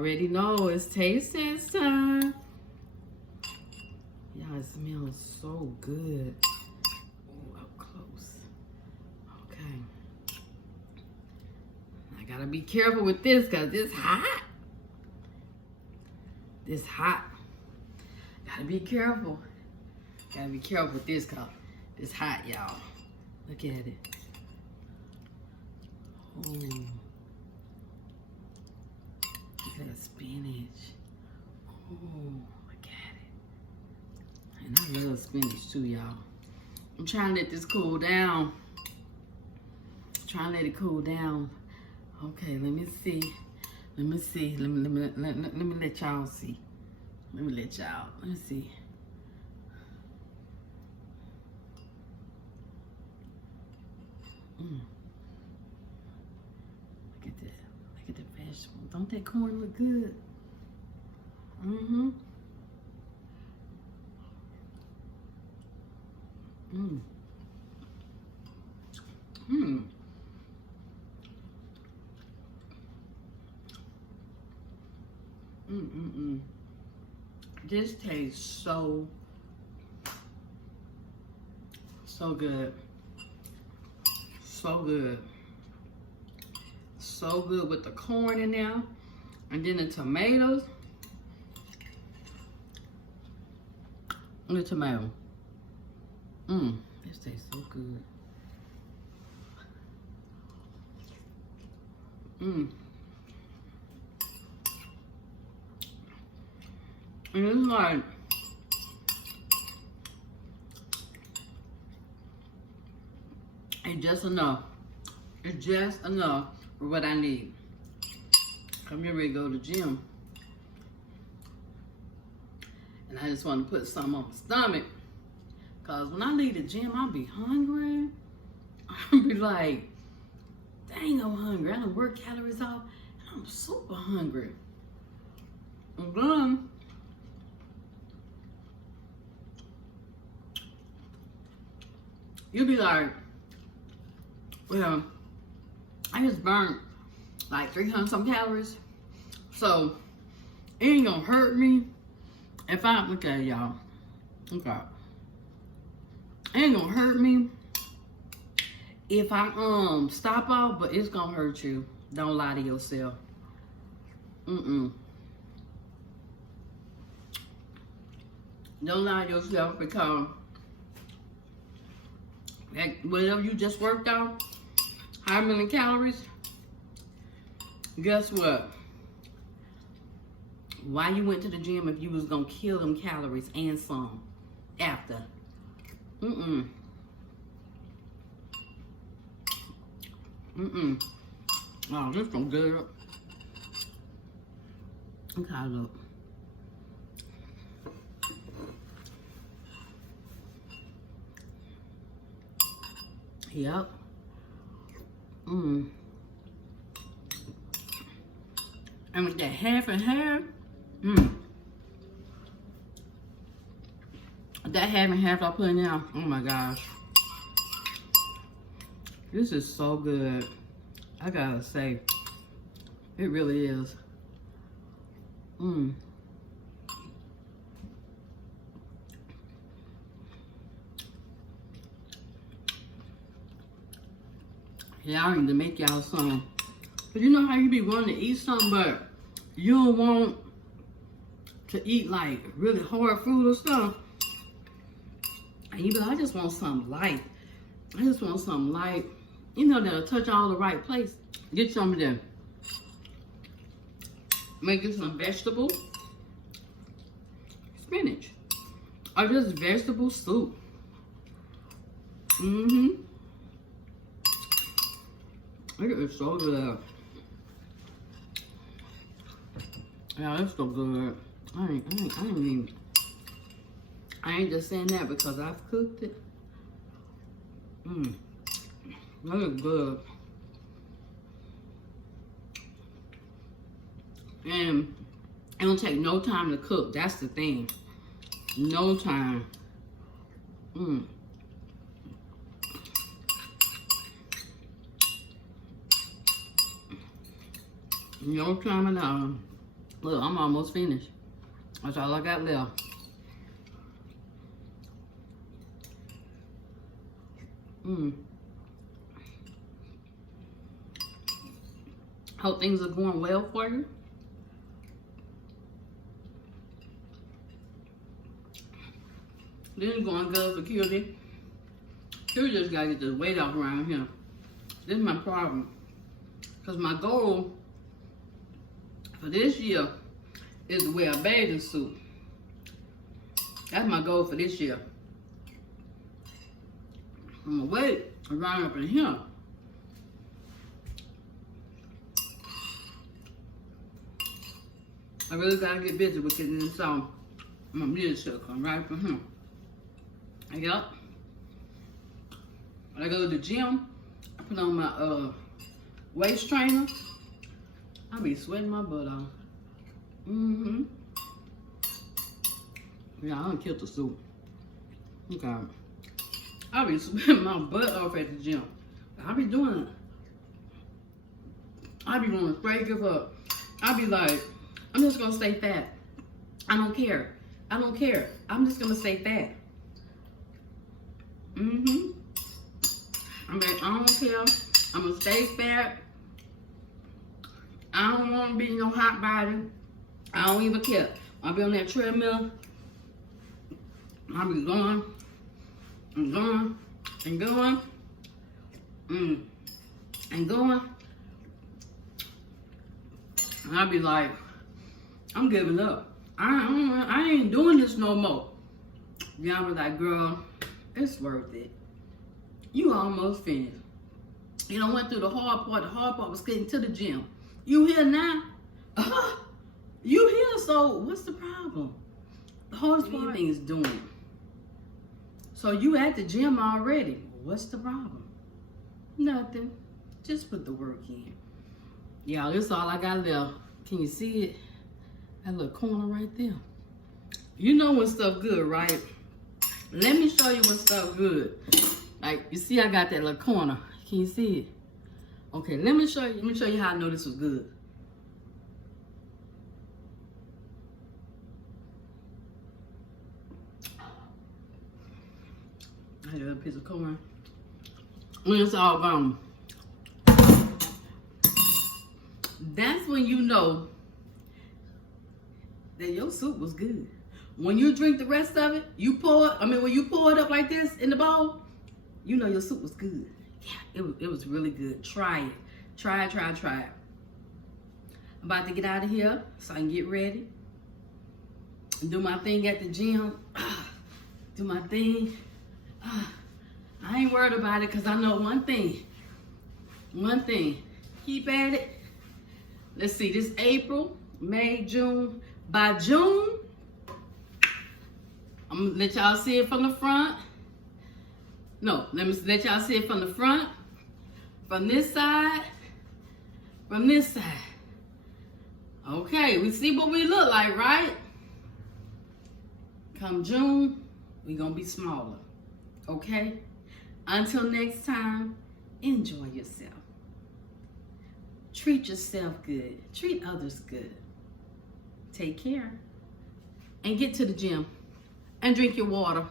already know it's taste test time. Y'all, it smells so good. Oh, up close. Okay. I gotta be careful with this because it's hot. It's hot. Gotta be careful. Gotta be careful with this because it's hot, y'all. Look at it. Oh. Look at that spinach. Oh, look at it. And I love spinach too, y'all. I'm trying to let this cool down. Trying to let it cool down. Okay, let me see. Let me see. Let me let y'all see. Let me let y'all. Let me see. Look at that. Look at the vegetable. Don't that corn look good? Mm-hmm. Mm. Mm. Mm-mm-mm. This tastes so good. So good. So good with the corn in there. And then the tomatoes. The tomato. This tastes so good. And it's like, it's just enough. It's just enough for what I need. I'm ready to go to the gym. And I just want to put something on my stomach. Because when I leave the gym, I'll be hungry. I'll be like, dang, I'm hungry. I done work calories off. And I'm super hungry. And then, you'll be like, well, I just burnt like 300 some calories. So, it ain't gonna hurt me if I, look at y'all. Okay. It ain't gonna hurt me if I stop off, but it's gonna hurt you. Don't lie to yourself. Don't lie to yourself because whatever you just worked out, how many calories, guess what? Why you went to the gym if you was gonna kill them calories and some after? Oh, this so good. Okay, look. Yep. And with that half and half, that half and half I put in there, oh my gosh. This is so good. I gotta say, it really is. Yeah, I need to make y'all some. But you know how you be wanting to eat something, but you don't want to eat like really hard food or stuff. And you be like, I just want something light. I just want something light. You know, that'll touch all the right place. Get some of them. Make you some vegetable spinach. Or just vegetable soup. It is so good. Yeah, it's so good. I ain't just saying that because I've cooked it. That is good. And it don't take no time to cook. That's the thing. No time. No time at all. Look, I'm almost finished. That's all I got left. Hope things are going well for you. This is going good for Cutie. Cutie just gotta get this weight off around here. This is my problem. Because my goal for this year is to wear a bathing suit. That's my goal for this year. I'm gonna wait around up in here. I really gotta get busy with getting this on. My music should come right from here. Yep. When I go to the gym, I put on my waist trainer. I be sweating my butt off. Yeah, I done killed the soup. Okay. I be sweating my butt off at the gym. I be doing it. I be going to straight give up. I be like, I'm just gonna stay fat. I don't care. I don't care. I'm just gonna stay fat. I don't care. I'm gonna stay fat. I don't want to be no hot body. I don't even care. I'll be on that treadmill. I'll be going and going and going and going. And I'll be like, I'm giving up. I ain't doing this no more. Yeah, I was like, girl, it's worth it. You almost finished. You know, went through the hard part. The hard part was getting to the gym. You here now? You here, so what's the problem? The hardest part is doing it. So you at the gym already. What's the problem? Nothing. Just put the work in. Y'all, this is all I got left. Can you see it? That little corner right there. You know when stuff good, right? Let me show you when stuff good. Like, you see I got that little corner. Can you see it? Okay, let me show you. Let me show you how I know this was good. I had a piece of corn. When it's all gone. That's when you know that your soup was good. When you drink the rest of it, when you pour it up like this in the bowl, you know your soup was good. Yeah, it was really good. Try it. Try it. I'm about to get out of here so I can get ready and do my thing at the gym. Do my thing. I ain't worried about it because I know one thing. Keep at it. Let's see, this April, May, June. By June, I'm gonna let y'all see it from the front. No, let me let y'all see it from the front, from this side, from this side. Okay, we see what we look like, right? Come June, we gonna be smaller, okay? Until next time, enjoy yourself. Treat yourself good. Treat others good. Take care. And get to the gym. And drink your water.